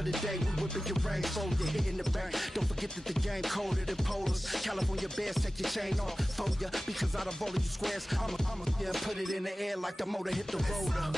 for the day. We whipping your rain, fold your hit in the bank. Don't forget that the game colder than polars. California bears, take your chain off for ya. Because out of all of you squares, I'ma yeah, put it in the air like the motor hit the rotor.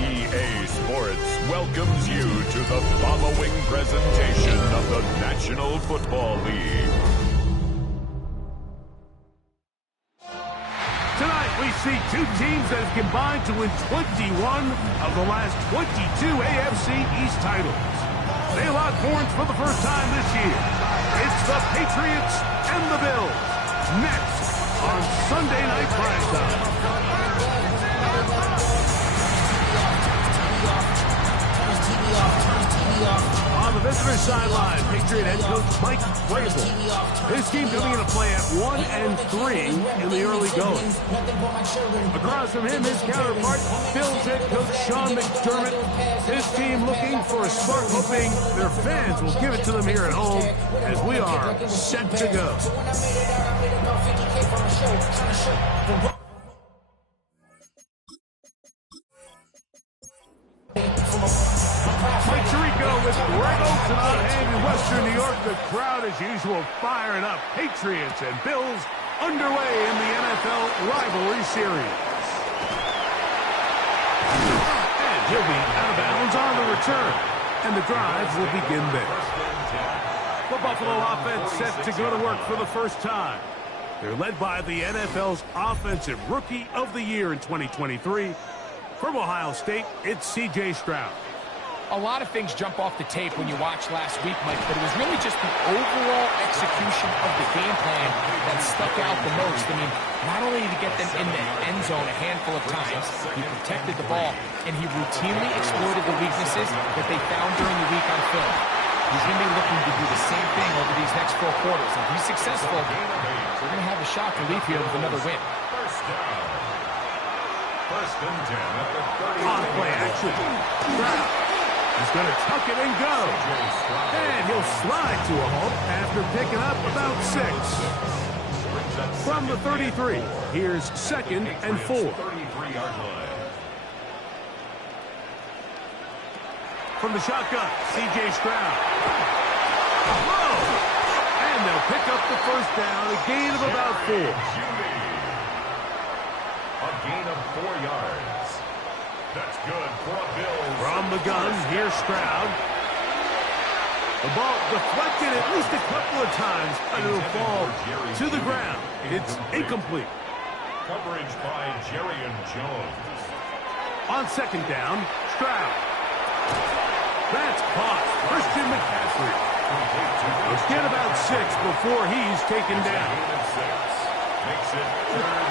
EA Sports welcomes you to the following presentation of the National Football League. Tonight, we see two teams that have combined to win 21 of the last 22 AFC East titles. They lock horns for the first time this year. It's the Patriots and the Bills. Next on Sunday Night Primetime. On the visitor sideline, Patriot head coach Mike Vrabel. His team coming into play at 1-3 in the early going. Across from him, his counterpart, Bills head coach Sean McDermott. His team looking for a spark, hoping their fans will give it to them here at home as we are set to go. Mike Tirico with Greg Olsen on hand in Western New York. The crowd, as usual, firing up. Patriots and Bills underway in the NFL rivalry series. And he'll be out of bounds on the return. And the drive will begin there. The Buffalo offense set to go to work for the first time. They're led by the NFL's Offensive Rookie of the Year in 2023. From Ohio State, it's C.J. Stroud. A lot of things jump off the tape when you watch last week, Mike, but it was really just the overall execution of the game plan that stuck out the most. I mean, not only did he get them in the end zone a handful of times, he protected the ball, and he routinely exploited the weaknesses that they found during the week on film. He's going to be looking to do the same thing over these next 4 quarters. If he's successful, we're going to have a shot to leave here with another win. First and 10 at the 30. On play action. Stroud is going to tuck it and go. And he'll slide to a halt after picking up about 6. From the 33, here's 2nd and 4. 33-yard line. From the shotgun, C.J. Stroud. Whoa! And they'll pick up the first down, a gain of about 4. A gain of 4 yards. That's good for a Bills. From the gun, here's Stroud. The ball deflected at least a couple of times, and it'll fall to the ground. It's incomplete. Coverage by Jerry and Jones. On 2nd down, Stroud. That's caught. Christian McCaffrey. Let's get about 6 before he's taken down.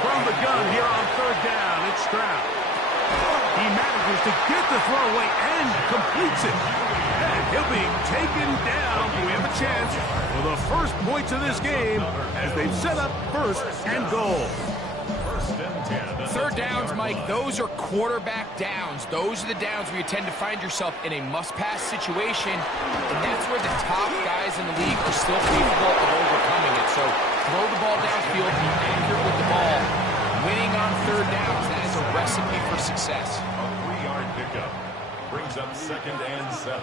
From the gun here on 3rd down, it's Stroud. He manages to get the throw away and completes it. And he'll be taken down. We have a chance for the first points of this game as they've set up 1st and goal. 3rd downs, Mike, those are quarterback downs. Those are the downs where you tend to find yourself in a must-pass situation, and that's where the top guys in the league are still capable of overcoming it. So throw the ball downfield, be accurate with the ball. Winning on 3rd downs, that is a recipe for success. A 3-yard pickup brings up 2nd and 7.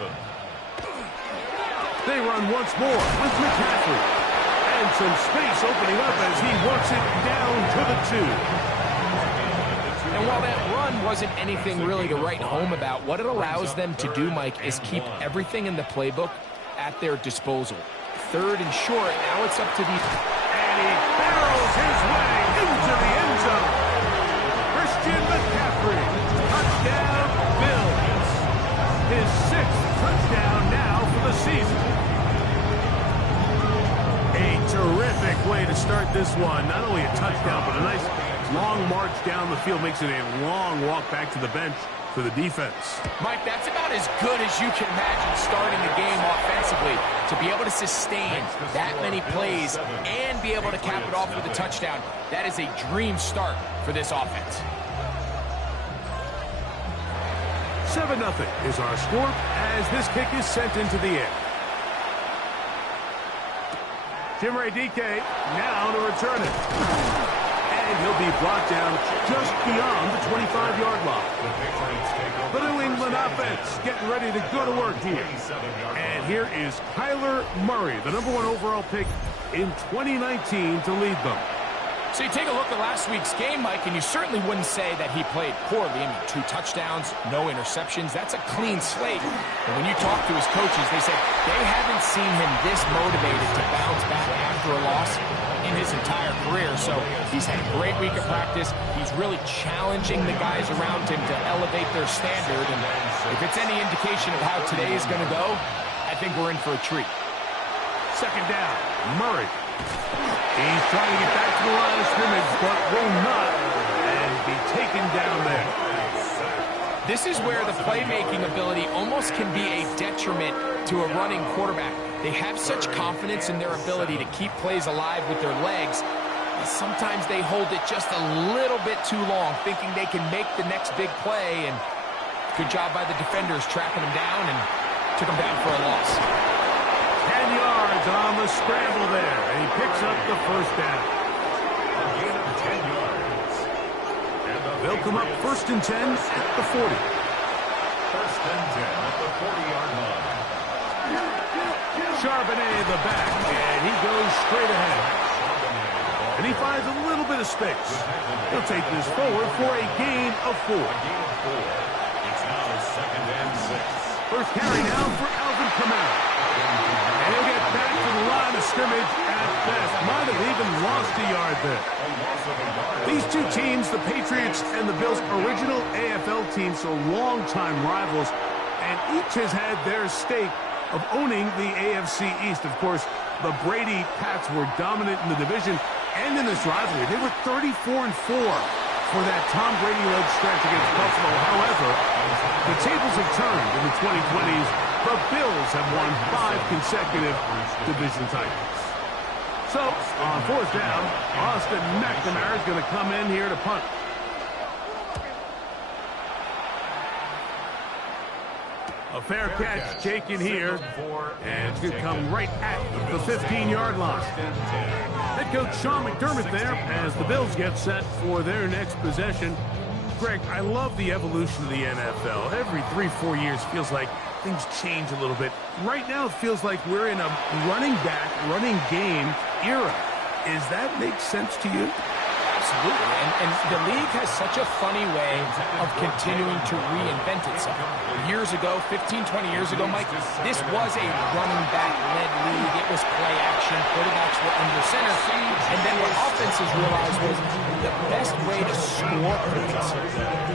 They run once more with McCaffrey. And some space opening up as he works it down to the 2. And while that run wasn't anything really to write home about, what it allows them to do, Mike, is keep everything in the playbook at their disposal. 3rd and short, now it's up to the... And he barrels his way into the end zone. Christian McCaffrey, touchdown, to start this one. Not only a touchdown, but a nice long march down the field. Makes it a long walk back to the bench for the defense. Mike, that's about as good as you can imagine starting a game offensively. To be able to sustain that many plays and be able to cap it off with a touchdown, that is a dream start for this offense. 7-0 is our score as this kick is sent into the air. Jim Ray DK now to return it. And he'll be brought down just beyond the 25-yard line. The New England offense getting ready to go to work here. And here is Kyler Murray, the #1 overall pick in 2019 to lead them. So you take a look at last week's game, Mike, and you certainly wouldn't say that he played poorly. I mean, 2 touchdowns, no interceptions. That's a clean slate. And when you talk to his coaches, they said they haven't seen him this motivated to bounce back after a loss in his entire career. So he's had a great week of practice. He's really challenging the guys around him to elevate their standard. And if it's any indication of how today is going to go, I think we're in for a treat. Second down, Murray. He's trying to get back to the line of scrimmage, but will not, and be taken down there. This is where the playmaking ability almost can be a detriment to a running quarterback. They have such confidence in their ability to keep plays alive with their legs. Sometimes they hold it just a little bit too long, thinking they can make the next big play, and good job by the defenders tracking him down and took him down for a loss. 10 yards on the scramble there, and he picks up the first down. A gain of 10 yards. They'll come up 1st and 10 at the 40. 1st and 10 at the 40-yard line. Charbonnet the back, and he goes straight ahead. And he finds a little bit of space. He'll take this forward for a gain of 4. It's now 2nd and 6. First carry now for Alvin Kamara. And he'll get back to the line of scrimmage at best. Might have even lost a yard there. These two teams, the Patriots and the Bills, original AFL teams, so longtime rivals, and each has had their stake of owning the AFC East. Of course, the Brady Pats were dominant in the division and in this rivalry. They were 34-4 for that Tom Brady-led stretch against Buffalo. However, the tables have turned in the 2020s. The Bills have won 5 consecutive division titles. So, on 4th down, Austin McNamara is going to come in here to punt. A fair catch taken here, and it's going to come right at the 15-yard line. Head coach Sean McDermott there as the Bills get set for their next possession. Greg, I love the evolution of the NFL. Every 3-4 years feels like things change a little bit. Right now it feels like we're in a running back, running game era. Does that make sense to you? Absolutely, and the league has such a funny way of continuing to reinvent itself. Years ago, 15, 20 years ago, Mike, this was a running back-led league. It was play action. Quarterbacks were under center. And then what offenses realized was the best way to score points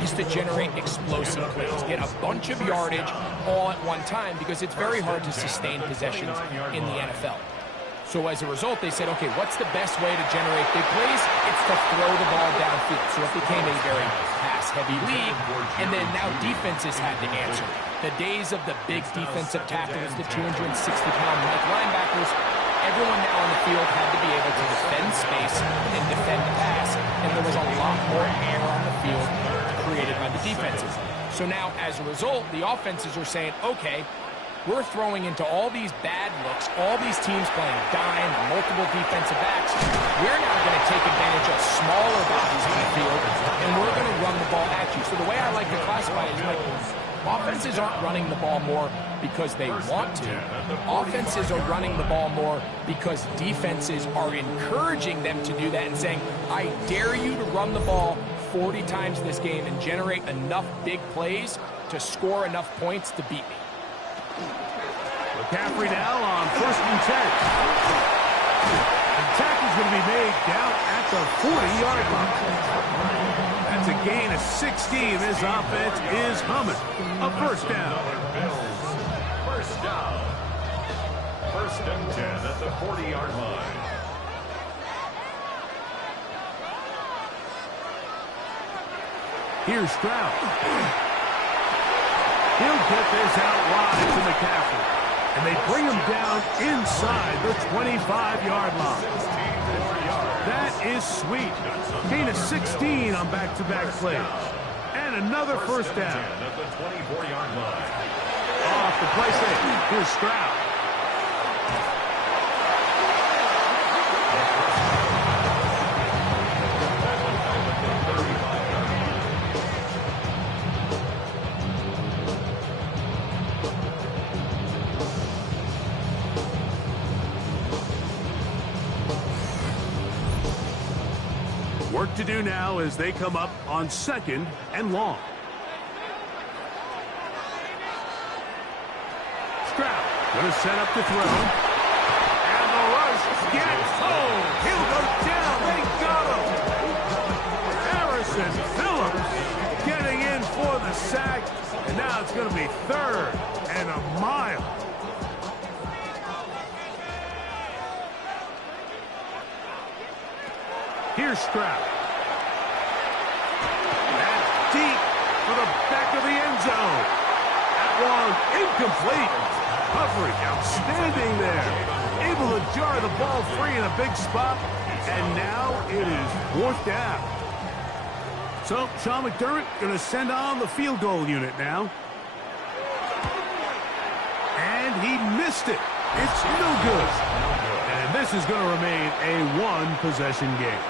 is to generate explosive plays. Get a bunch of yardage all at one time because it's very hard to sustain possessions in the NFL. So as a result, they said, okay, what's the best way to generate big plays? It's to throw the ball downfield. So it became a very pass-heavy league, and then now defenses had to answer. The days of the big defensive tackles, the 260-pound Mike linebackers, everyone now on the field had to be able to defend space and defend the pass, and there was a lot more air on the field created by the defenses. So now, as a result, the offenses are saying, okay, we're throwing into all these bad looks, all these teams playing dime, multiple defensive backs. We're now going to take advantage of smaller bodies on the field, and we're going to run the ball at you. So the way I like to classify it is like offenses aren't running the ball more because they want to. Offenses are running the ball more because defenses are encouraging them to do that and saying, I dare you to run the ball 40 times this game and generate enough big plays to score enough points to beat me. McCaffrey now on 1st and 10. The tackle's going to be made down at the 40-yard line. That's a gain of 16. This offense is humming. A 1st down. First down. 1st and 10 at the 40-yard line. Here's Stroud. He'll get this out wide to McCaffrey. And they bring him down inside the 25-yard line. That is sweet. Gain of 16 on back-to-back plays. And another first down. At the 24-yard line. Off the play save. Here's Stroud. Work to do now as they come up on 2nd and long. Stroud going to set up to throw. And the rush gets home. He'll go down. They got him. Harrison Phillips getting in for the sack. And now it's going to be 3rd and a mile. Here's Stroud. That's deep for the back of the end zone. That one incomplete. Coverage outstanding there. Able to jar the ball free in a big spot. And now it is 4th down. So Sean McDermott going to send on the field goal unit now. And he missed it. It's no good. And this is going to remain a 1-possession game.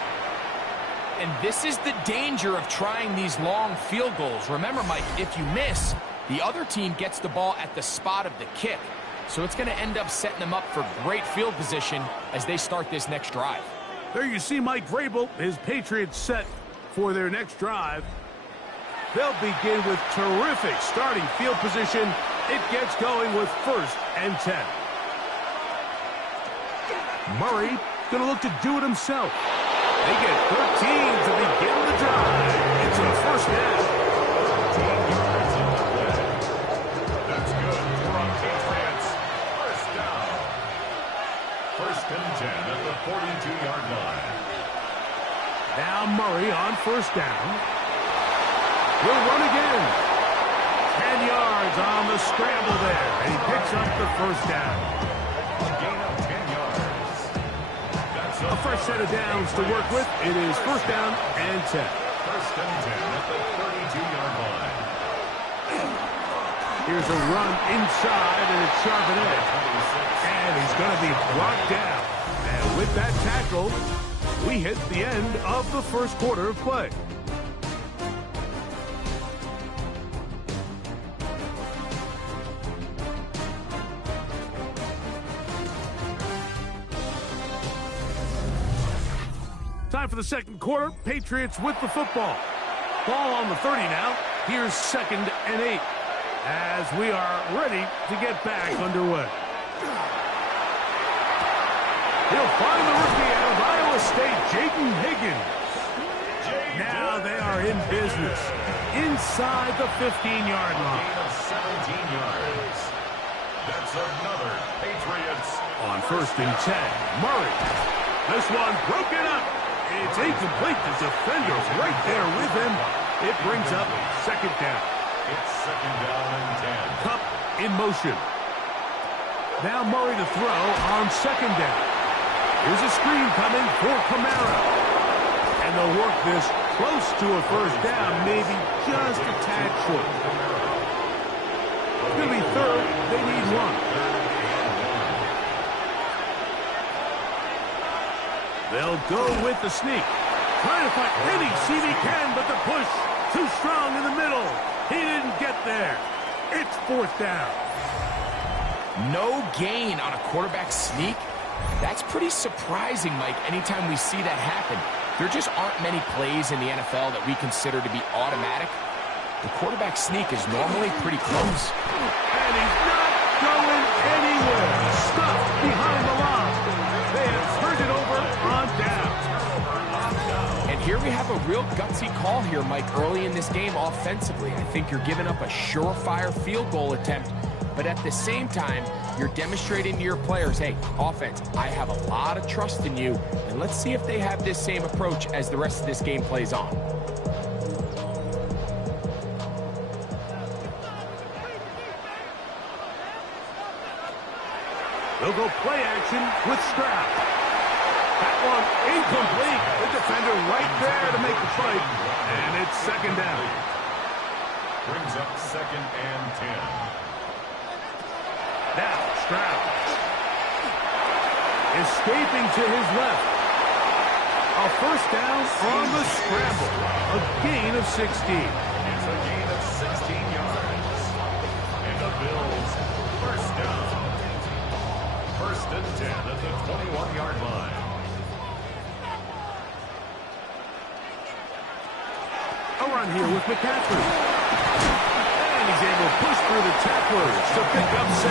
And this is the danger of trying these long field goals. Remember, Mike, if you miss, the other team gets the ball at the spot of the kick. So it's going to end up setting them up for great field position as they start this next drive. There you see Mike Vrabel, his Patriots set for their next drive. They'll begin with terrific starting field position. It gets going with 1st and 10. Murray going to look to do it himself. They get 13 to begin the drive. It's a first down. 13 yards on the play. That's good for our Patriots. First down. 1st and 10 at the 42-yard line. Now Murray on 1st down. Will run again. 10 yards on the scramble there. And he picks up the first down. Gain of 10 yards. A fresh set of downs to work with. It is 1st down and 10. 1st and 10 at the 32-yard line. Here's a run inside, and it's sharp and edge. And he's going to be brought down. And with that tackle, we hit the end of the 1st quarter of play. Time for the 2nd quarter. Patriots with the football. Ball on the 30 now. Here's 2nd and 8 as we are ready to get back underway. He'll find the rookie out of Iowa State, Jaden Higgins. Now they are in business inside the 15-yard line. Gain of 17 yards. That's another Patriots. On 1st and 10, Murray. This one broken up. It's incomplete. The defender's right there with him. It brings up 2nd down. It's 2nd down and 10. Cup in motion. Now Murray to throw on 2nd down. Here's a screen coming for Kamara. And they'll work this close to a first down, maybe just a tad short. It's going to be 3rd. They need 1. They'll go with the sneak. Trying to find any seam he can, but the push too strong in the middle. He didn't get there. It's 4th down. No gain on a quarterback sneak. That's pretty surprising, Mike, anytime we see that happen. There just aren't many plays in the NFL that we consider to be automatic. The quarterback sneak is normally pretty close. And he's not going anywhere. Stuck behind the line. They have turned it over on down. And here we have a real gutsy call here, Mike, early in this game offensively. I think you're giving up a surefire field goal attempt, but at the same time, you're demonstrating to your players, hey, offense, I have a lot of trust in you, and let's see if they have this same approach as the rest of this game plays on. They'll go play action with Stroud. That one incomplete. The defender right there to make the fight. And it's second down. Brings up 2nd and 10. Now Stroud. Escaping to his left. A first down on the scramble. A gain of 16. It's a gain of 16 yards. And the Bills, first down. 1st and 10 at the 21-yard line. A run here with McCaffrey. And he's able to push through the tacklers to pick up 6.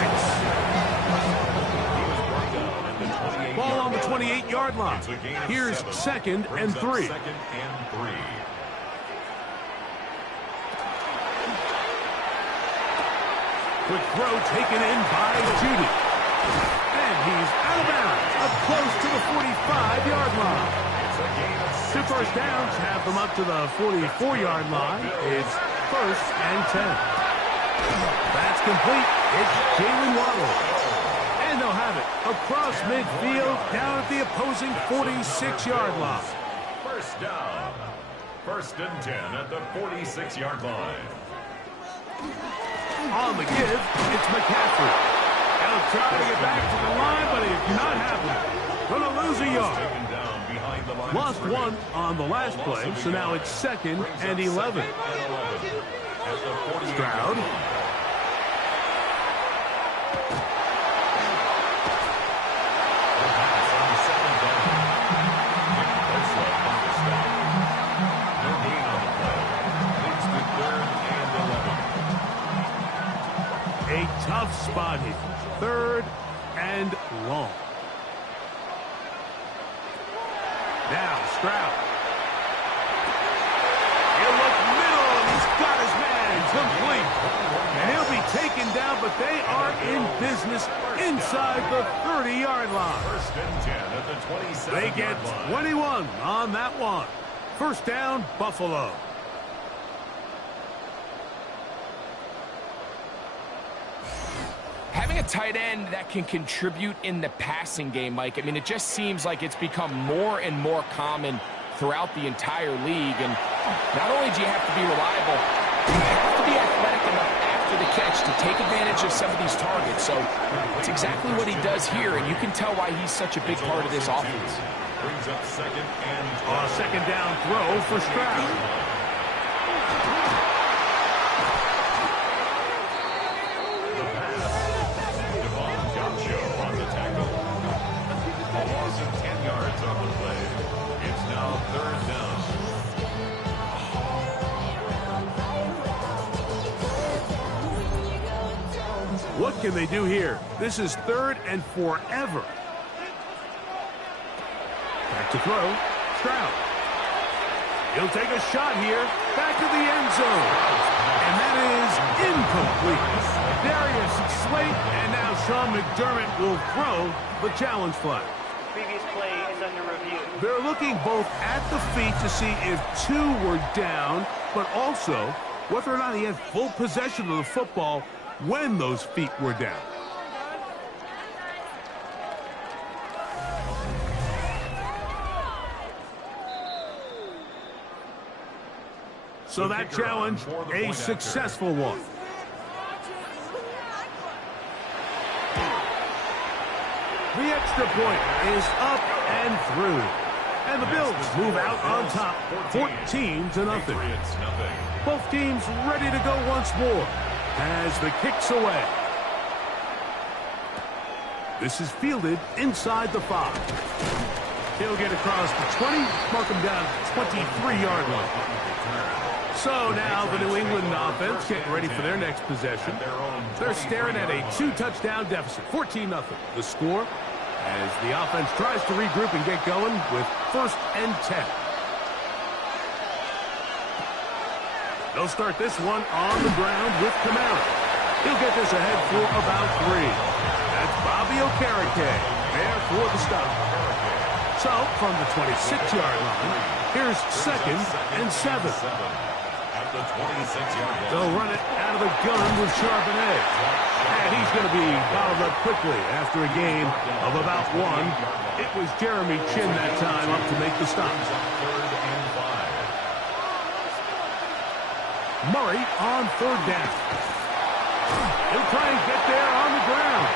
Ball on the 28-yard line. Here's 2nd and 3. 2nd and 3. Quick throw taken in by Judy. And he's out of bounds, up close to the 45-yard line. Two first downs have them up to the 44-yard line. It's 1st and 10. That's complete. It's Jalen Waddle. And they'll have it across midfield down at the opposing 46-yard line. First down. 1st and 10 at the 46-yard line. On the give, it's McCaffrey. He'll try to get back to the line, but he's not happening. Going to lose a yard. Lost one on the last play, so now it's 2nd and 11. Stroud. A tough spot here. 3rd and long. Now Stroud. He'll look middle, and he's got his man complete. And he'll be taken down, but they are in business inside the 30-yard line. 1st and 10 at the 27-yard line. They get 21 on that one. First down, Buffalo. Having a tight end that can contribute in the passing game, Mike, I mean, it just seems like it's become more and more common throughout the entire league. And not only do you have to be reliable, you have to be athletic enough after the catch to take advantage of some of these targets. So it's exactly what he does here, and you can tell why he's such a big part of this offense. Brings up 2nd and 2nd down throw for Stroud. What can they do here? This is 3rd and forever. Back to throw. Stroud. He'll take a shot here. Back to the end zone. And that is incomplete. Darius Slate, and now Sean McDermott will throw the challenge flag. Previous play is under review. They're looking both at the feet to see if 2 were down, but also whether or not he had full possession of the football when those feet were down. So that challenge, a successful one. The extra point is up and through. And the Bills move out on top, 14-0. Both teams ready to go once more as the kick's away. This is fielded inside the 5. He'll get across the 20, mark him down at the 23-yard line. So now the New England offense getting ready for their next possession. They're staring at a 2-touchdown deficit, 14-0. The score as the offense tries to regroup and get going with 1st and 10. They'll start this one on the ground with Kamara. He'll get this ahead for about 3. That's Bobby Okereke there for the stop. So from the 26-yard line, here's 2nd and 7. the 26-yard line. They'll run it out of the gun with Charbonnet. And he's going to be fouled up quickly after a game of about one. It was Jeremy Chin that time up to make the stop. Third and 5. Murray on third down. He'll try and get there on the ground.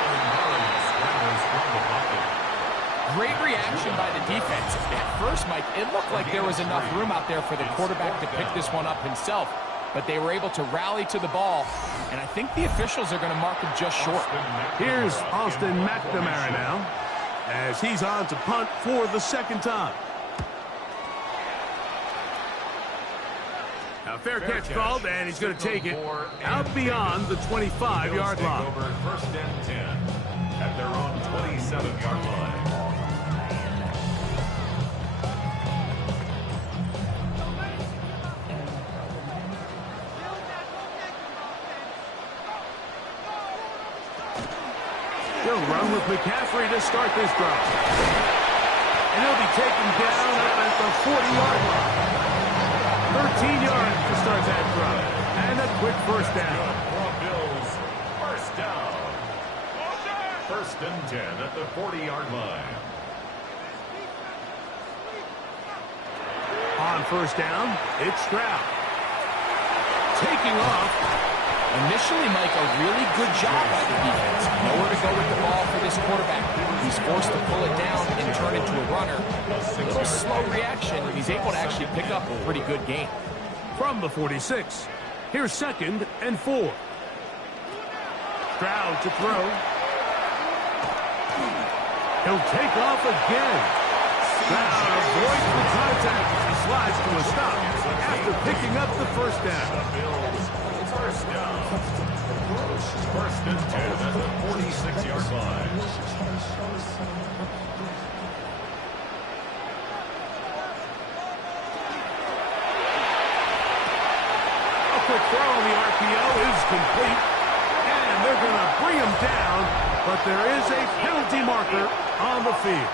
Great reaction by the defense. At first, Mike, it looked like there was enough room out there for the quarterback to pick this one up himself, but they were able to rally to the ball, and I think the officials are going to mark him just short. Here's Austin McNamara now, as he's on to punt for the second time. Now, fair catch called, and he's going to take it out beyond the 25-yard line. Over first and 10 at their own 27-yard line. He'll run with McCaffrey to start this drive. And he'll be taken down at the 40-yard line. 13 yards to start that drive. And a quick first down. Bills, first down. First and 10 at the 40-yard line. On first down, it's Stroud. Taking off. Initially, Mike, a really good job by the defense. Nowhere to go with the ball for this quarterback. He's forced to pull it down and turn into a runner. A little slow reaction, and he's able to actually pick up a pretty good game. From the 46, here's second and 4. Stroud to throw. He'll take off again. Stroud avoids the contact as he slides to a stop after picking up the first down. First down. First and 10 at the 46-yard line. A quick throw on the RPO is complete. And they're going to bring him down, but there is a penalty marker on the field.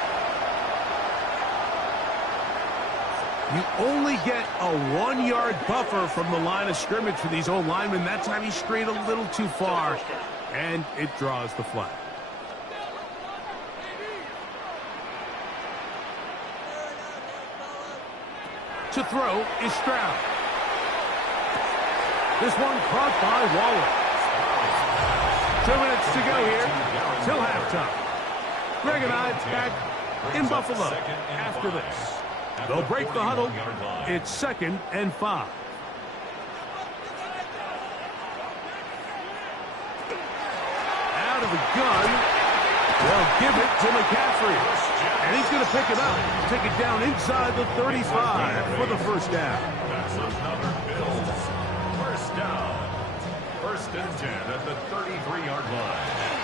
You only get a 1-yard buffer from the line of scrimmage for these old linemen. That time he strayed a little too far, and it draws the flag. To throw is Stroud. This one caught by Waller. 2 minutes to go here till halftime. Greg and I back in Buffalo after this. They'll break the huddle. It's second and 5. Out of the gun. They'll give it to McCaffrey. And he's going to pick it up. Take it down inside the 35 for the first down. That's another Bills. First down. First and 10 at the 33-yard line.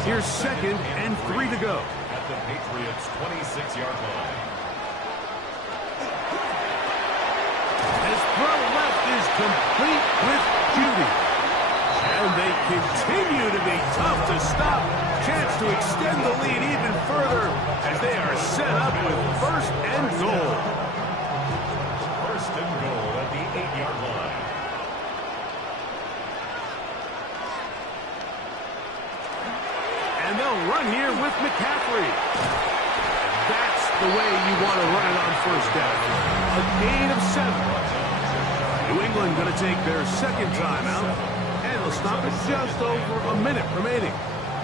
Here's second and 3 to go. At the Patriots' 26-yard line. His throw left is complete with Judy. And they continue to be tough to stop. Chance to extend the lead even further as they are set up with first and goal. First and goal at the 8-yard line. And they'll run here with McCaffrey. That's the way you want to run it on first down. A gain of 7. New England going to take their second timeout, and they'll stop it just over a minute remaining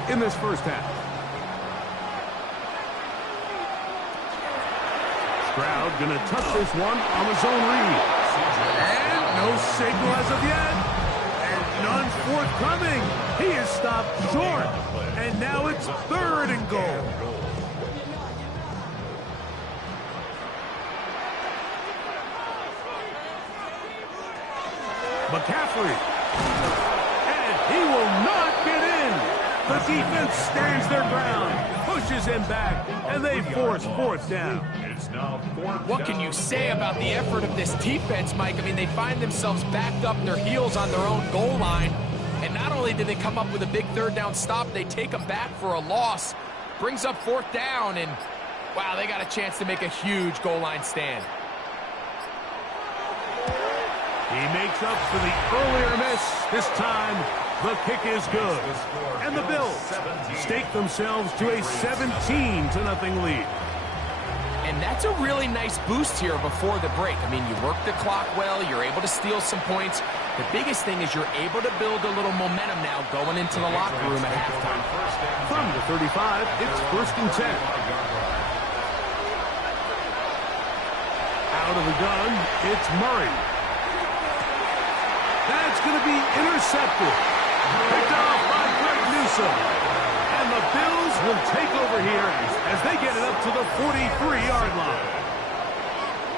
in this first half. Stroud going to touch this one on the zone read. And no signal as of yet. And none forthcoming. He is stopped short. And now it's third and goal. McCaffrey. And he will not get in. The defense stands their ground, pushes him back, and they force fourth down. It's now fourth What can you say about the effort of this defense, Mike? I mean, they find themselves backed up their heels on their own goal line. And not only did they come up with a big third down stop, they take them back for a loss. Brings up fourth down, and wow, they got a chance to make a huge goal line stand. He makes up for the earlier miss. This time, the kick is good. And the Bills stake themselves to a 17-0 lead. And that's a really nice boost here before the break. I mean, you work the clock well, you're able to steal some points. The biggest thing is you're able to build a little momentum now going into the locker room at halftime. From the 35, it's 1st and 10. Out of the gun, it's Murray. That's going to be intercepted. Picked off by Greg Newsome. And the Bills will take over here as they get it up to the 43-yard line.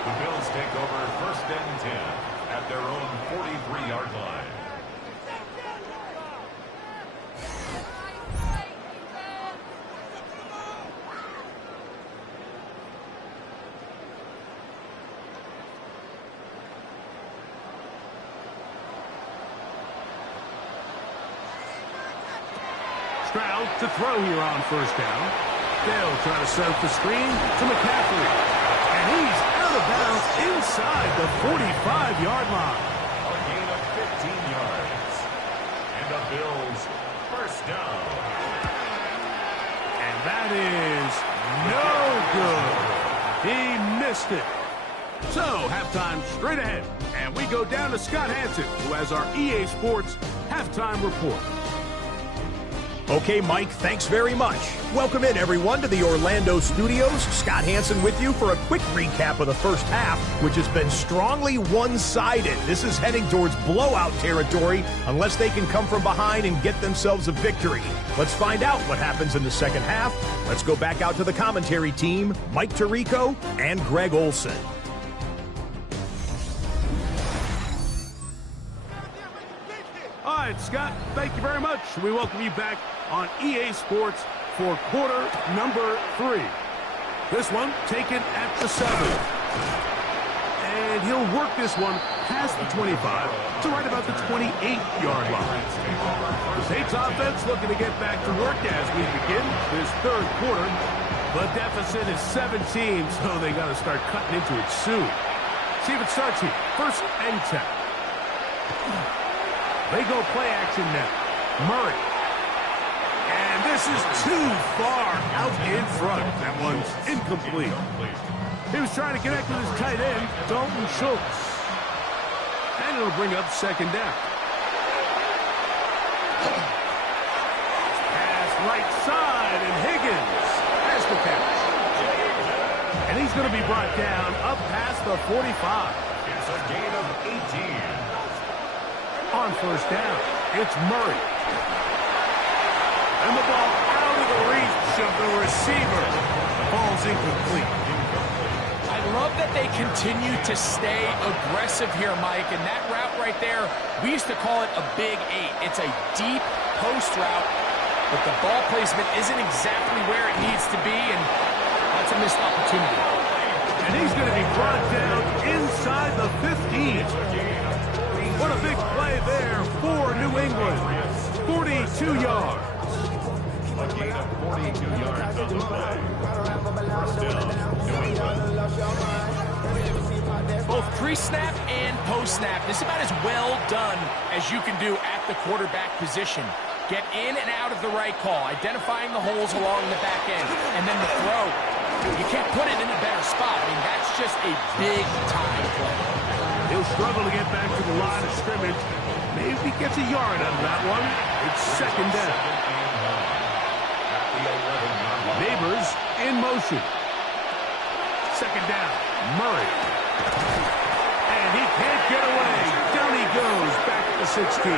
The Bills take over 1st and 10 at their own 43-yard line. Stroud to throw here on 1st down. They'll try to set up the screen to McCaffrey. And he's out of bounds inside the 45-yard line. A gain of 15 yards. And the Bills 1st down. And that is no good. He missed it. So, halftime straight ahead. And we go down to Scott Hansen, who has our EA Sports halftime report. Okay, Mike, thanks very much. Welcome in, everyone, to the Orlando studios. Scott Hansen with you for a quick recap of the first half, which has been strongly one-sided. This is heading towards blowout territory unless they can come from behind and get themselves a victory. Let's find out what happens in the second half. Let's go back out to the commentary team, Mike Tirico and Greg Olson. All right, Scott, thank you very much. We welcome you back on EA Sports for quarter number 3. This one taken at the 7. And he'll work this one past the 25 to right about the 28-yard line. The Saints offense looking to get back to work as we begin this third quarter. The deficit is 17, so they got to start cutting into it soon. See if it starts here. 1st and 10. They go play action now. Murray. And this is too far out in front. That one's incomplete. He was trying to connect with his tight end, Dalton Schultz. And it'll bring up 2nd down. Pass right side, and Higgins has the catch. And he's going to be brought down up past the 45. It's a gain of 18. On 1st down, it's Murray. And the ball out of the reach of the receiver. Ball's incomplete. I love that they continue to stay aggressive here, Mike. And that route right there, we used to call it a big 8. It's a deep post route, but the ball placement isn't exactly where it needs to be, and that's a missed opportunity. And he's going to be brought down inside the 15. What a big play there for New England. 42 yards. A gain of 42 yards on the play. 1st down, New England. Both pre-snap and post-snap. This is about as well done as you can do at the quarterback position. Get in and out of the right call, identifying the holes along the back end, and then the throw. You can't put it in a better spot. I mean, that's just a big-time play. He'll struggle to get back to the line of scrimmage. Maybe gets a yard out of that one. It's 2nd down. Neighbors in motion. 2nd down. Murray. And he can't get away. Down he goes back to the 16.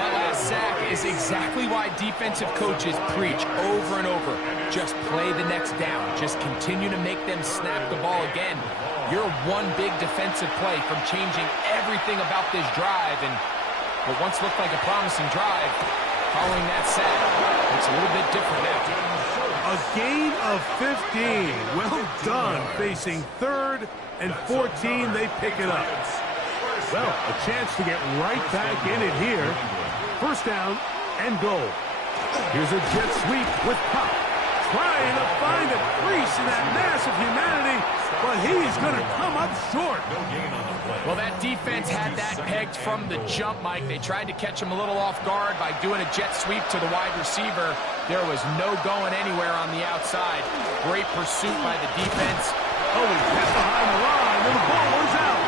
That last sack is exactly why defensive coaches preach over and over. Just play the next down. Just continue to make them snap the ball again. You're one big defensive play from changing everything about this drive. And what once looked like a promising drive, following that sack, it's a little bit different now. A gain of 15. Well done. Facing 3rd and 14, they pick it up. Well, a chance to get right back in it here. First down and goal. Here's a jet sweep with Pop. Trying to find a crease in that mass of humanity, but he's going to come up short. Well, that defense had that pegged from the jump, Mike. They tried to catch him a little off guard by doing a jet sweep to the wide receiver. There was no going anywhere on the outside. Great pursuit by the defense. Oh, he kept behind the line, and the ball was out.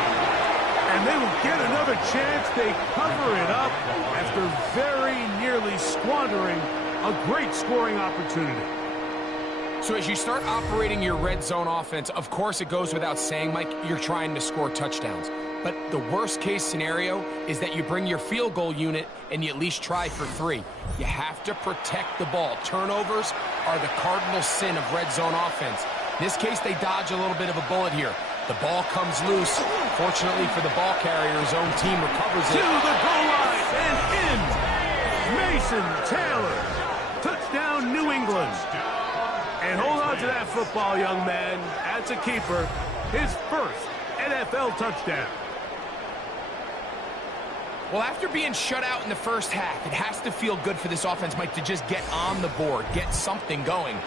And they will get another chance. They cover it up after very nearly squandering a great scoring opportunity. So as you start operating your red zone offense, of course it goes without saying, Mike, you're trying to score touchdowns. But the worst case scenario is that you bring your field goal unit and you at least try for 3. You have to protect the ball. Turnovers are the cardinal sin of red zone offense. In this case, they dodge a little bit of a bullet here. The ball comes loose. Fortunately for the ball carrier, his own team recovers it. To the goal line and in. Mason Taylor. Touchdown, New England. And hold on to that football, young man. That's a keeper. His first NFL touchdown. Well, after being shut out in the first half, it has to feel good for this offense, Mike, to just get on the board, get something going.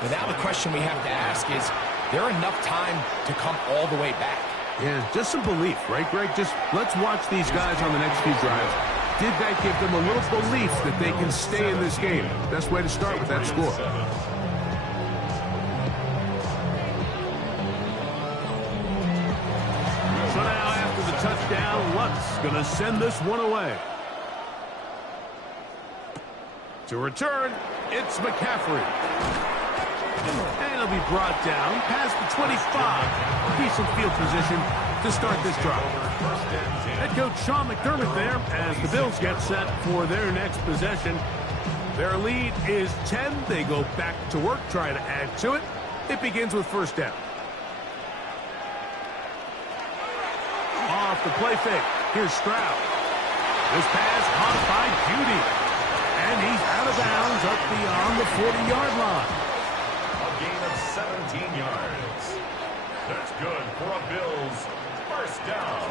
But now the question we have to ask is there enough time to come all the way back? Yeah, just some belief, right, Greg? Just let's watch these guys on the next few drives. Did that give them a little belief that they can stay in this game? Best way to start with that score. So now after the touchdown, Lutz going to send this one away. To return, it's McCaffrey. And he'll be brought down past the 25. Decent field position to start this drive. Head coach Sean McDermott there as the Bills get set for their next possession. Their lead is 10. They go back to work, try to add to it. It begins with first down. Off the play fake. Here's Stroud. This pass caught by Judy. And he's out of bounds up beyond the 40-yard line. A gain of 17 yards. That's good for a Bills first down.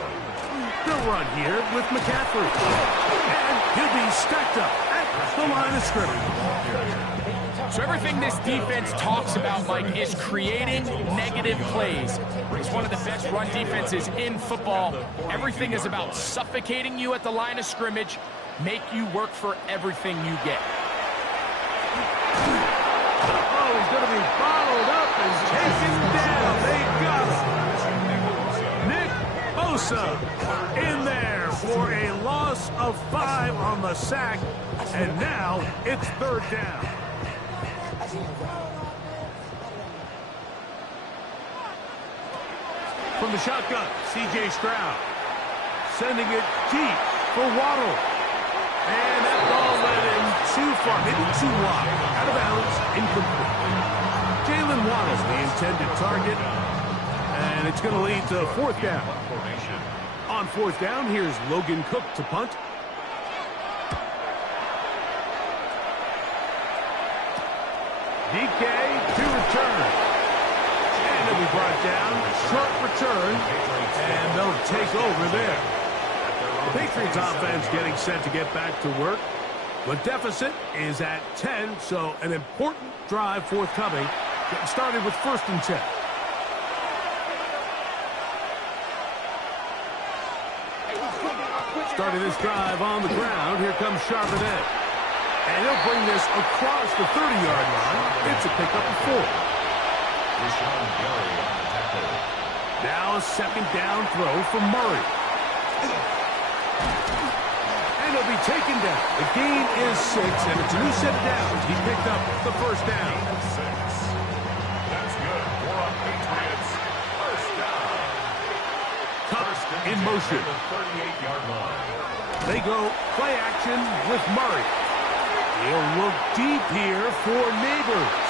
The run here with McCaffrey. And he'll be stacked up at the line of scrimmage. So everything this defense talks about, Mike, is creating negative plays. It's one of the best run defenses in football. Everything is about suffocating you at the line of scrimmage, make you work for everything you get. Oh, he's going to be followed up and taken down. They got him. Nick Bosa in there for a loss of 5 on the sack. And now it's third down. From the shotgun, C.J. Stroud. Sending it deep for Waddle. And that ball went in too far, maybe too wide. Out of bounds, incomplete. Jalen Waddle's the intended target. And it's going to lead to fourth down. On fourth down, here's Logan Cook to punt. DK to return. And it'll be brought down. Short return. And they'll take over there. The Patriots offense getting set to get back to work. The deficit is at 10, so an important drive forthcoming. Getting started with first and 10. Starting this drive on the ground. Here comes Charbonnet. And he'll bring this across the 30-yard line. It's a pickup of 4. Now a second down throw from Murray. And he'll be taken down. The gain is 6, and it's a new set of downs. He picked up the first down. That's good for a Patriots first down. Cup in motion. 38-yard line. They go play action with Murray. He'll look deep here for Neighbors.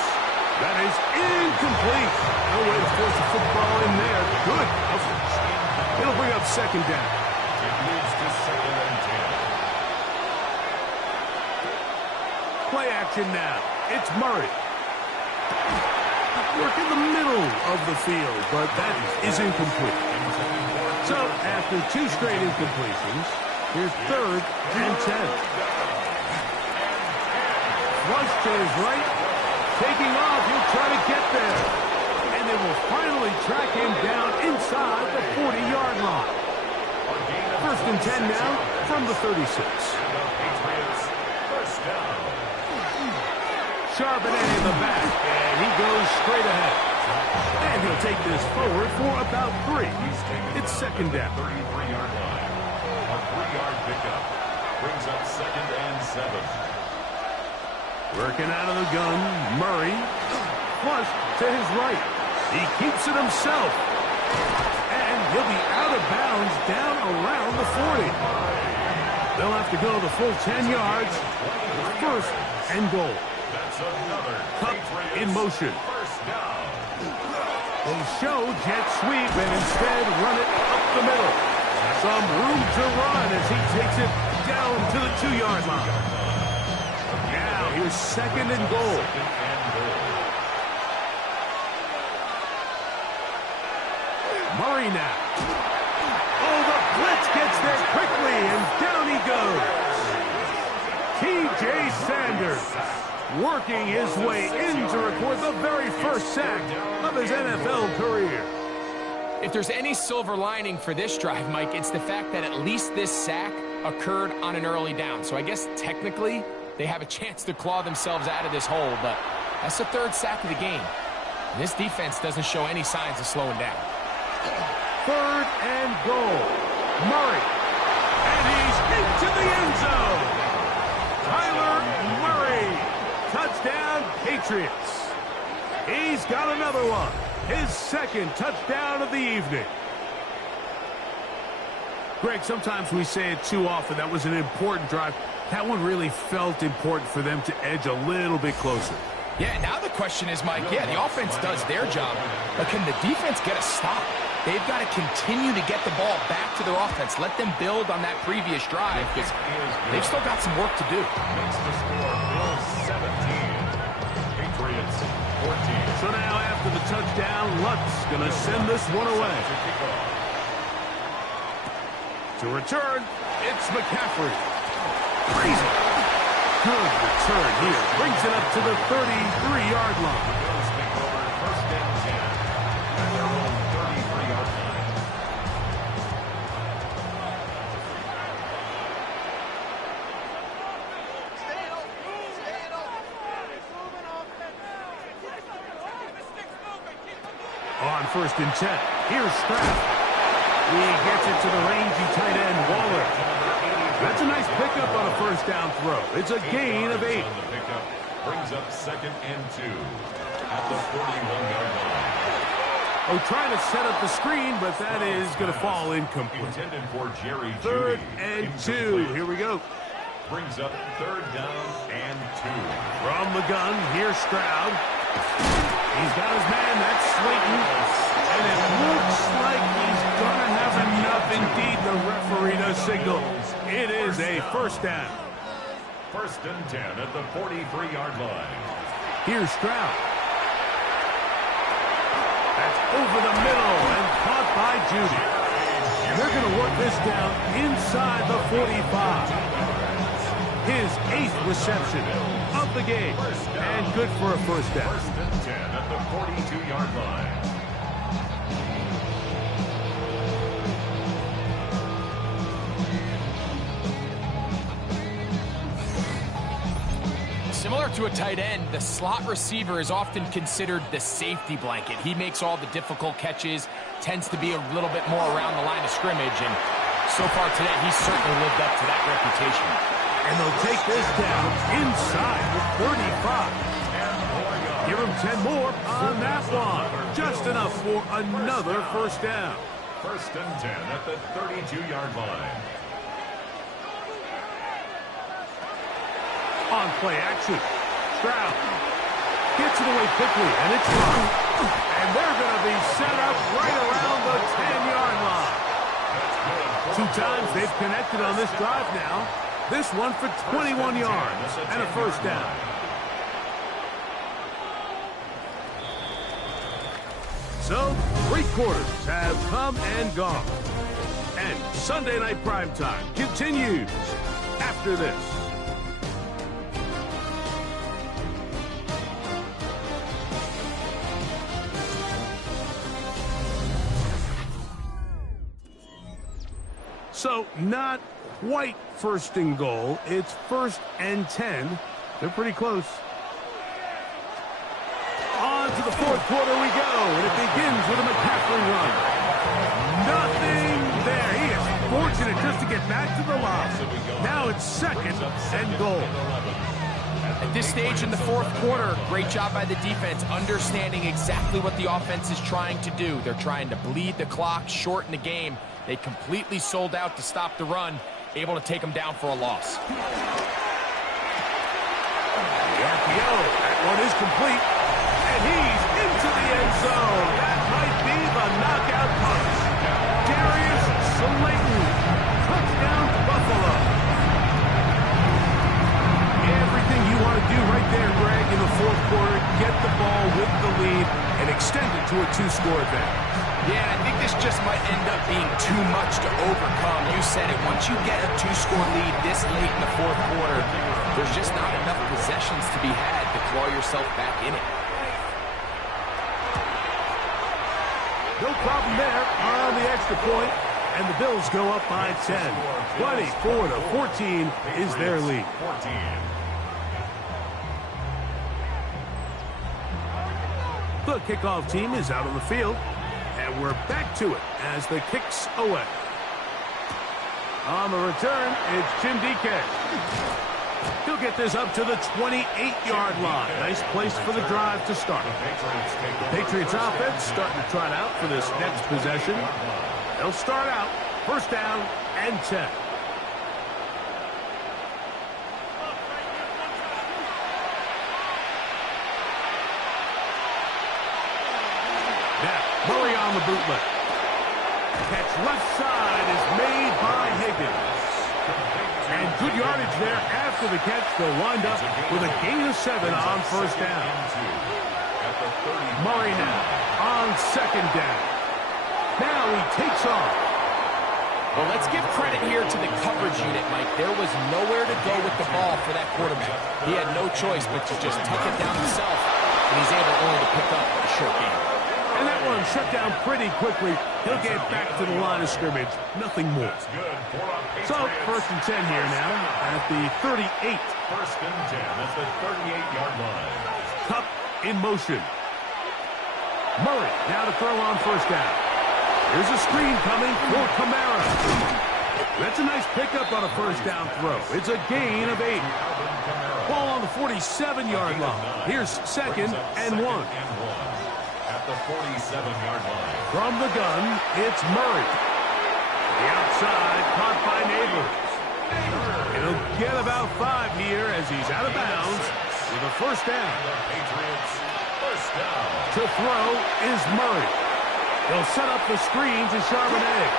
That is incomplete. No way to force the football in there. Good coverage. It'll bring up second down. It leads to second and 10. Play action now. It's Murray. Work in the middle of the field, but that is incomplete. So, after 2 straight incompletions, here's 3rd and 10. Flush to his right. Taking off, he'll try to get there. And they will finally track him down inside the 40-yard line. 1st and 10 now from the 36. Charbonnet in the back, and he goes straight ahead. And he'll take this forward for about 3. It's 2nd down. 33-yard line. A 3-yard pickup brings up 2nd and 7. Working out of the gun, Murray. Flush to his right. He keeps it himself. And he'll be out of bounds down around the 40. They'll have to go the full 10 yards. 1st and goal. Cup in motion. They show jet sweep and instead run it up the middle. Some room to run as he takes it down to the 2-yard line. Now here's 2nd and goal. Murray now. Oh, the blitz gets there quickly and down he goes. T.J. Sanders working his way in to record the very first sack of his NFL career. If there's any silver lining for this drive, Mike, it's the fact that at least this sack occurred on an early down. So I guess technically they have a chance to claw themselves out of this hole, but that's the 3rd sack of the game. And this defense doesn't show any signs of slowing down. 3rd and goal. Murray. And he's into the end zone. Kyler Murray. Touchdown, Patriots. He's got another one. His 2nd touchdown of the evening. Greg, sometimes we say it too often. That was an important drive. That one really felt important for them to edge a little bit closer. Yeah, now the question is, Mike, the offense does their job, but can the defense get a stop? They've got to continue to get the ball back to their offense. Let them build on that previous drive because they've still got some work to do. Makes the score Bills 17, Patriots 14. So now after the touchdown, Lutz going to send this one away. To return, it's McCaffrey. Crazy. Good return here. Brings it up to the 33-yard line. Bills take over 1st and 10 at their own 33-yard line. On 1st and 10, here's Stroud. He gets it to the rangy tight end, Waller. That's a nice pickup on a 1st down throw. It's a gain of 8. The pickup brings up 2nd and 2 at the 41-yard line. Oh, trying to set up the screen, but that is going to fall incomplete. Intended for Jerry 3rd Jeudy. and 2. Incomplete. Here we go. Brings up 3rd down and 2. From the gun, here's Stroud. He's got his man, that's Slayton. And it looks like he's going to have enough. Indeed, the referee does signal. It is a 1st down. 1st and 10 at the 43-yard line. Here's Stroud. That's over the middle and caught by Jeudy. They're going to work this down inside the 45. His 8th reception of the game. And good for a 1st down. 1st and 10 at the 42-yard line. Similar to a tight end, the slot receiver is often considered the safety blanket. He makes all the difficult catches, tends to be a little bit more around the line of scrimmage, and so far today, he's certainly lived up to that reputation. And they'll take this down inside the 35. Give him 10 more on that one. Just enough for another 1st down. 1st and 10 at the 32-yard line. On play action. Stroud gets it away quickly, and it's run. And they're going to be set up right around the 10-yard line. 2 times they've connected on this drive now. This one for 21 yards and a 1st down. So, 3 quarters have come and gone. And Sunday Night Primetime continues after this. So, not quite first and goal. It's 1st and 10. They're pretty close. On to the fourth quarter we go, and it begins with a McCaffrey run. Nothing there. He is fortunate just to get back to the line. Now it's 2nd and goal. At this stage in the fourth quarter, great job by the defense, understanding exactly what the offense is trying to do. They're trying to bleed the clock, shorten the game. They completely sold out to stop the run, able to take them down for a loss. The RPO, that one is complete, and he's into the end zone. That might be the knockout punch. Darius Slayton, touchdown Buffalo. Everything you want to do right there, Greg, in the fourth quarter, get the ball with the lead and extend it to a 2-score advantage. Yeah, I think this just might end up being too much to overcome. You said it. Once you get a 2-score lead this late in the fourth quarter, there's just not enough possessions to be had to claw yourself back in it. No problem there on the extra point, and the Bills go up by 10. 24-14 is their lead. The kickoff team is out on the field, and we're back to it as the kick's away. On the return, it's Jim DK. He'll get this up to the 28-yard line. Nice place for the drive to start. The Patriots offense starting to trot out for this next possession. They'll start out 1st down and 10. Murray on the bootleg. Catch left side is made by Higgins. And good yardage there after the catch. They'll wind up with a gain of 7 on 1st down. Murray now on 2nd down. Now he takes off. Well, let's give credit here to the coverage unit, Mike. There was nowhere to go with the ball for that quarterback. He had no choice but to just tuck it down himself, and he's able only to pick up a short gain. And that one shut down pretty quickly. He'll get back to the line of scrimmage. Nothing more. So, 1st and 10 here now at the 38. 1st and 10 at the 38-yard line. Cup in motion. Murray now to throw on 1st down. Here's a screen coming for Kamara. That's a nice pickup on a 1st down throw. It's a gain of 8. Ball on the 47-yard line. Here's 2nd and 1. The 47-yard line. From the gun, it's Murray. The outside, caught by Neighbors. He'll get about 5 here as he's out of bounds with a 1st down. The Patriots, 1st down. To throw is Murray. He'll set up the screen to Charbonnet.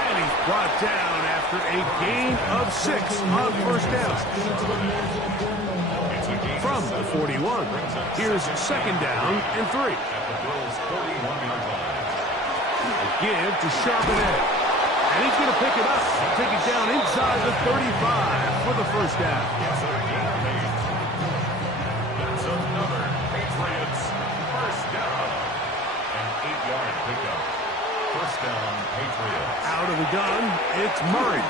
And he's brought down after a gain of 6 on 1st down. From the 41, here's 2nd down and 3. A give to Charbonnet. And he's going to pick it up. Take it down inside the 35 for the 1st down. That's another Patriots 1st down. An 8-yard pickup. 1st down, Patriots. Out of the gun, it's Murray.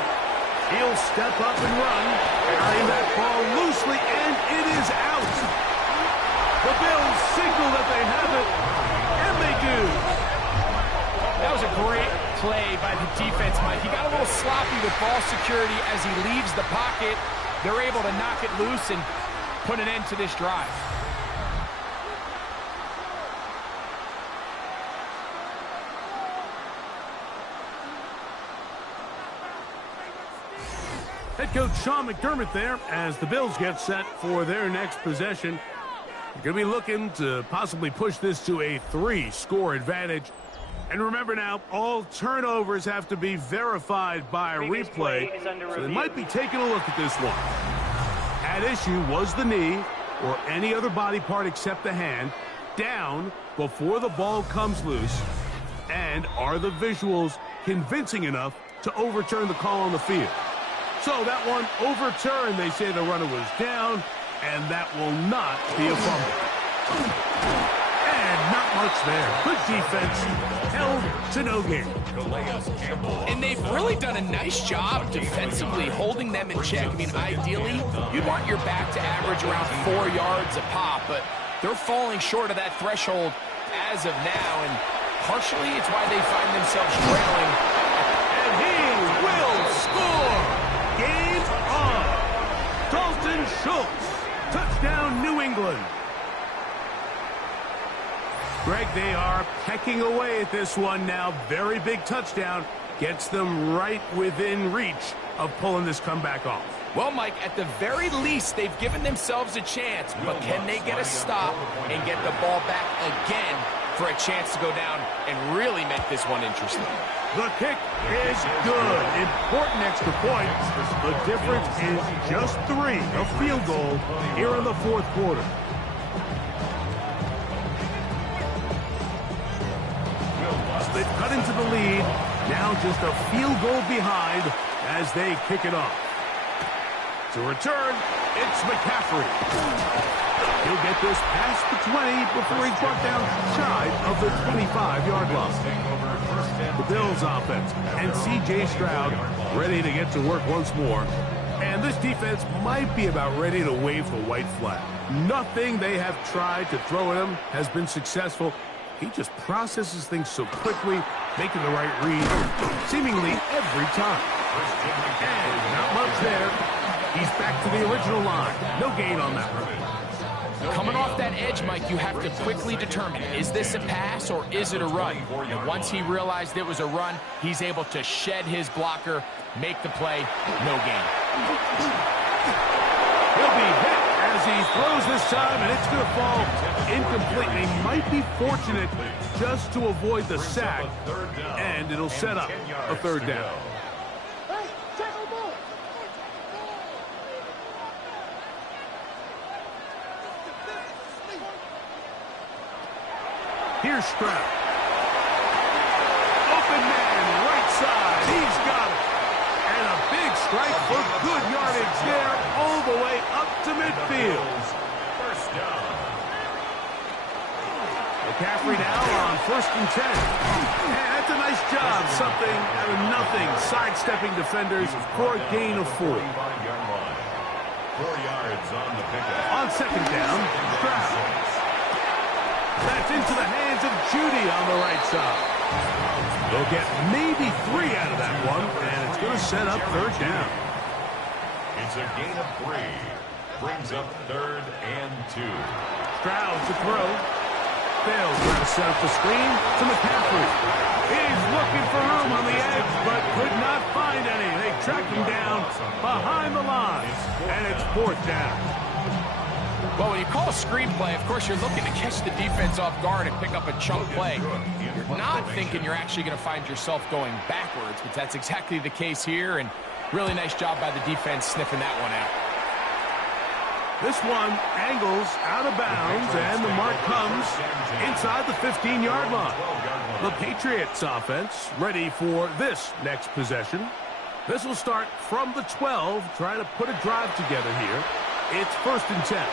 He'll step up and run, carrying that ball loosely, and it is out. The Bills signal that they have it, and they do. That was a great play by the defense, Mike. He got a little sloppy with ball security as he leaves the pocket. They're able to knock it loose and put an end to this drive. Head coach Sean McDermott there as the Bills get set for their next possession. They're going to be looking to possibly push this to a 3-score advantage. And remember now, all turnovers have to be verified by a replay, so they might be taking a look at this one. At issue was the knee, or any other body part except the hand, down before the ball comes loose. And are the visuals convincing enough to overturn the call on the field. So that one overturned. They say the runner was down, and that will not be a fumble. And not much there. Good defense. Held to no gain. And they've really done a nice job defensively holding them in check. I mean, ideally, you'd want your back to average around 4 yards a pop, but they're falling short of that threshold as of now, and partially it's why they find themselves trailing. And he will score! Game on! Dalton Schultz! Touchdown, New England! Greg, they are pecking away at this one now. Very big touchdown. Gets them right within reach of pulling this comeback off. Well, Mike, at the very least, they've given themselves a chance, but can they get a stop and get the ball back again for a chance to go down and really make this one interesting? The kick is good. Important extra point. The difference is just 3. A field goal here in the fourth quarter. They've cut into the lead. Now just a field goal behind as they kick it off. To return, it's McCaffrey. He'll get this past the 20 before he's brought down shy of the 25-yard line. The Bills offense and C.J. Stroud ready to get to work once more. And this defense might be about ready to wave the white flag. Nothing they have tried to throw at him has been successful. He just processes things so quickly, making the right read seemingly every time. And not much there. He's back to the original line. No gain on that one. Coming off that edge, Mike, you have to quickly determine, is this a pass or is it a run? And once he realized it was a run, he's able to shed his blocker, make the play, no gain. He'll be hit as he throws this time, and it's going to fall incomplete. They might be fortunate just to avoid the sack, and it'll set up a third down. Here's Stroud. Open man, right side. He's got it. And a big strike for good yardage there, all the way up to midfield. First down. McCaffrey now on 1st and 10. And that's a nice job. Something out of nothing. Sidestepping defenders for a gain of 4. 4 yards on the pickup. On 2nd down, Stroud. That's into the hands of Judy on the right side. They'll get maybe 3 out of that one, and it's going to set up 3rd down. It's a gain of 3. Brings up 3rd and 2. Stroud to throw. Fails trying to set up the screen to McCaffrey. He's looking for room on the edge, but could not find any. They track him down behind the line, and it's 4th down. Well, when you call a screenplay, of course, you're looking to catch the defense off guard and pick up a chunk play. You're not thinking you're actually going to find yourself going backwards, but that's exactly the case here, and really nice job by the defense sniffing that one out. This one angles out of bounds, and the mark comes inside the 15-yard line. The Patriots offense ready for this next possession. This will start from the 12, trying to put a drive together here. It's 1st and 10.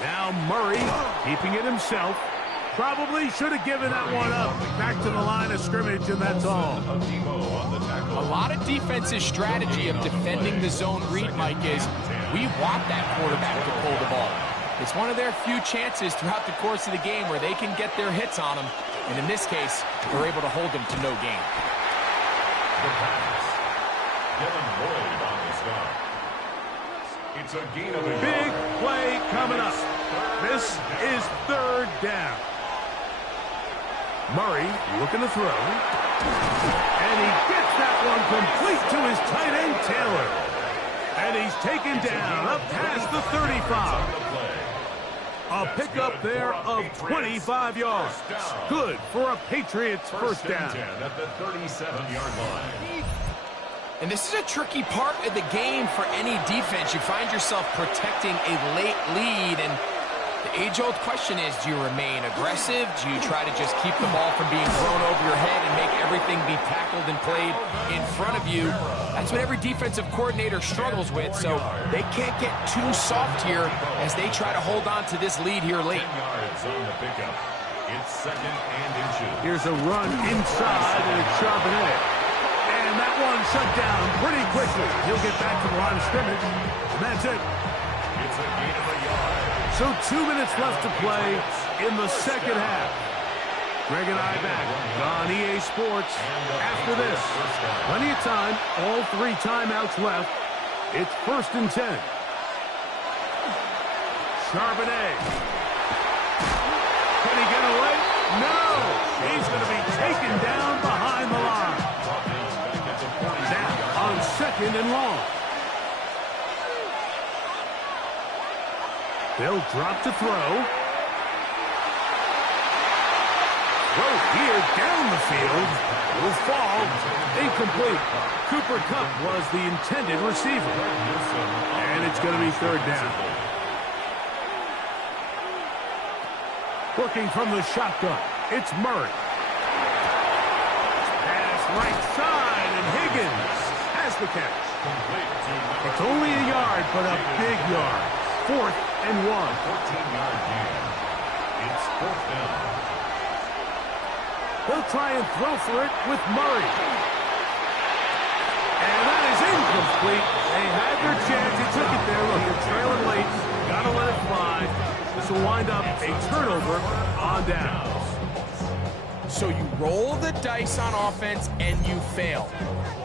Now Murray keeping it himself. Probably should have given that one up. Back to the line of scrimmage, and that's all. A lot of defense's strategy of defending the zone read, Mike, is we want that quarterback to pull the ball. It's one of their few chances throughout the course of the game where they can get their hits on them. And in this case, they're able to hold them to no gain. The pass. Devin Lloyd on the start. It's a gain of a Big play coming up. This is 3rd down. Murray looking to throw. And he gets that one complete to his tight end, Taylor. And he's taken down up past the 35. A pickup there of 25 yards. Good for a Patriots first down. At the 37-yard line. And this is a tricky part of the game for any defense. You find yourself protecting a late lead, and The age-old question is, do you remain aggressive? Do you try to just keep the ball from being thrown over your head and make everything be tackled and played in front of you? That's what every defensive coordinator struggles with, so they can't get too soft here as they try to hold on to this lead here late. 10 yards on the pickup. It's 2nd and inches. Here's a run inside, and it's Charbonnet. And that one shut down pretty quickly. He'll get back to the line of scrimmage. And that's it. It's a gain of a yard. So 2 minutes left to play in the second half. Greg and I back on EA Sports after this. Plenty of time. All 3 timeouts left. It's 1st and 10. Charbonnet. Can he get away? No! He's going to be taken down behind the line. Now on 2nd and long. They'll drop to throw. Throw here down the field. Will fall. Incomplete. Cooper Kupp was the intended receiver. And it's going to be 3rd down. Working from the shotgun. It's Murray. Pass right side, and Higgins has the catch. It's only a yard, but a big yard. 4th and 1. 14-yard gain. It's 4th down. They'll try and throw for it with Murray. And that is incomplete. They had their chance. He took it there. Look, they're trailing late. Got to let it fly. This will wind up a turnover on downs. So you roll the dice on offense and you fail.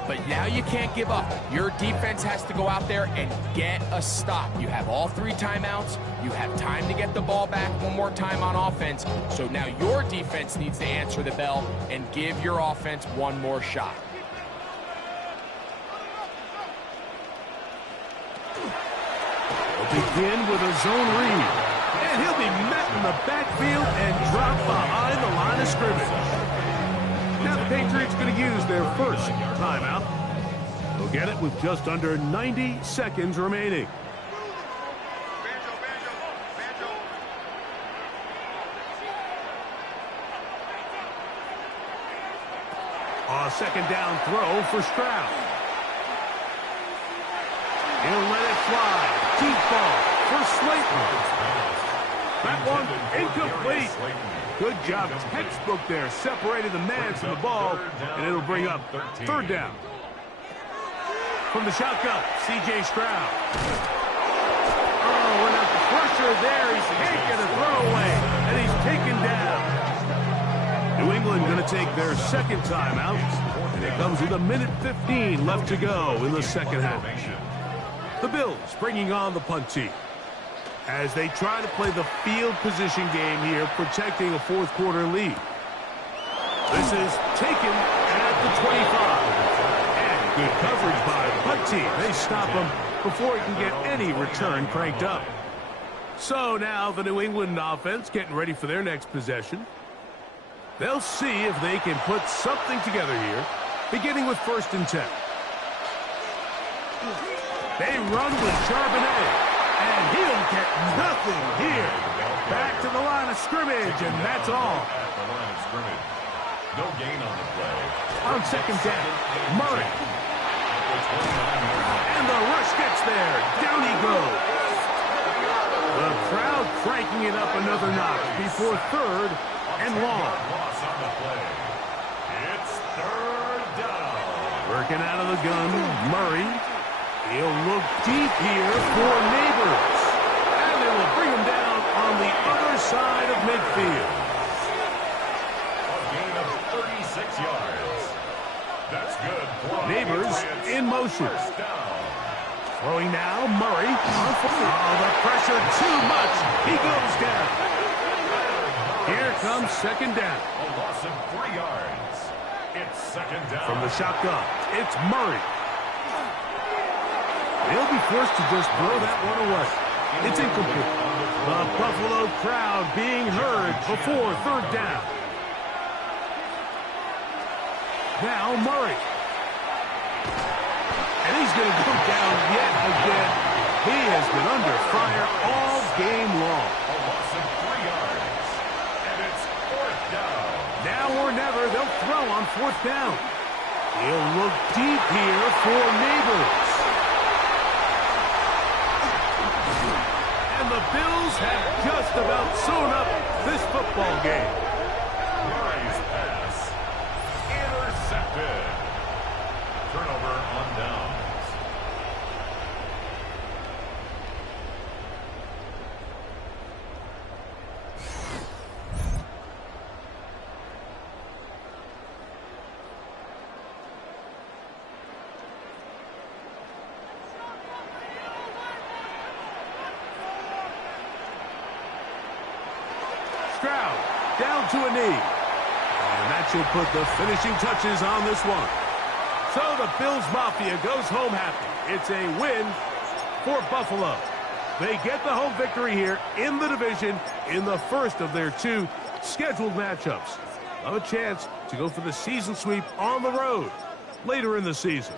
But now you can't give up. Your defense has to go out there and get a stop. You have all 3 timeouts. You have time to get the ball back one more time on offense. So now your defense needs to answer the bell and give your offense one more shot. They'll begin with a zone read. And he'll be met in the backfield and dropped behind the line of scrimmage. Now the Patriots going to use their first timeout. They'll get it with just under 90 seconds remaining. A 2nd down throw for Stroud. He'll let it fly. Deep ball for Slayton. That one incomplete. Good job. Textbook there. Separated the man from the ball, and it'll bring up 3rd down. From the shotgun, C.J. Stroud. Oh, without the pressure there, he's taking a throwaway, and he's taken down. New England going to take their 2nd timeout, and it comes with 1:15 left to go in the second half. The Bills bringing on the punt team as they try to play the field position game here, protecting a 4th quarter lead. This is taken at the 25. And good coverage by the punt team. They stop him before he can get any return cranked up. So now the New England offense getting ready for their next possession. They'll see if they can put something together here, beginning with 1st and 10. They run with Charbonnet. And he'll get nothing here. Back to the line of scrimmage, and that's all. At the line of scrimmage. No gain on the play. On 2nd down, Murray. And the rush gets there. Down he goes. The crowd cranking it up another notch before 3rd and long. Loss on the play. It's 3rd down. Working out of the gun, Murray. He'll look deep here for Neighbors. And they will bring him down on the other side of midfield. A gain of 36 yards. That's good for Neighbors in motion. 1st down. Throwing now, Murray. Oh, the pressure too much. He goes down. Here comes 2nd down. A loss of 3 yards. It's 2nd down. From the shotgun, it's Murray. They'll be forced to just throw that one away. It's incomplete. The Buffalo crowd being heard before 3rd down. Now Murray. And he's going to go down yet again. He has been under fire all game long. A loss of 3 yards. And it's 4th down. Now or never, they'll throw on 4th down. He'll look deep here for Neighbors. And the Bills have just about sewn up this football game. Murray's pass. Intercepted. Turnover on downs. Stroud down to a knee. And that should put the finishing touches on this one. So the Bills Mafia goes home happy. It's a win for Buffalo. They get the home victory here in the division in the first of their 2 scheduled matchups. A chance to go for the season sweep on the road later in the season.